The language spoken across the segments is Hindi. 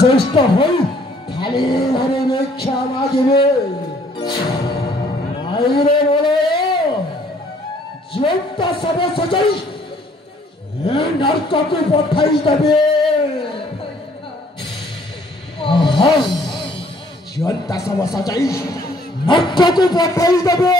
জ্যেষ্ঠ হই খালি ঘরে ভিক্ষা মাগিবে আইরে বলে জীবনটা সবে সজাই নরককে পঠাই দেবে জীবনটা সবে সজাই নরককে পঠাই দেবে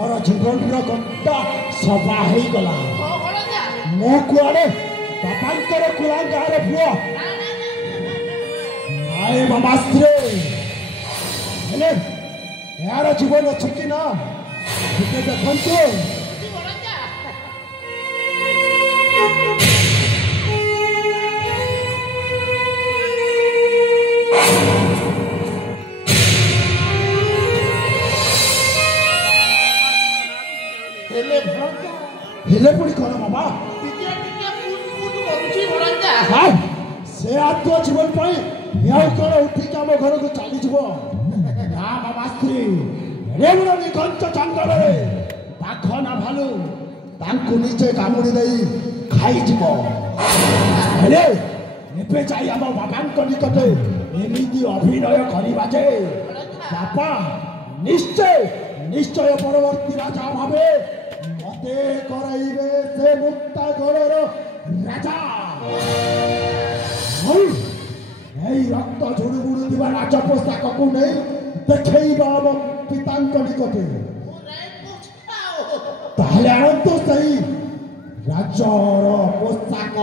আমার জীবনর গন্তা সভা হয়ে গলা মো কুয়াড়ে বাপাঙ্কর কুলাঙ্গার পুଅ আয়ে মামাস্ত্রে হেলে এর জীবন আছে কি না ଟିକେ ଦେଖନ୍ତୁ हेले पुणी कौन बाबा से आत्म जीवन पाई कौन उठिक आम घर को चली ना बाबा स्त्री रेवण निघंट जंगल बाघ ना भालू तांकु निजे कामुड़ी दे खाई हेले एबे जाई आम बाबा निकटे एमिति अभिनय करिबा जे बापा निश्चय निश्चय परवर्ती राजा भावे मते कराइबे से मुक्ता घरर राजा এই রক্ত ঝুড়ু বুড়ু দিবা রাজ পোশাকକୁ নেই দেখেইবা ଆମ ପିତାଙ୍କ ନିକଟେ ତାହେଲେ ଆଣନ୍ତୁ ସେଇ ରାଜର ପୋଷାକ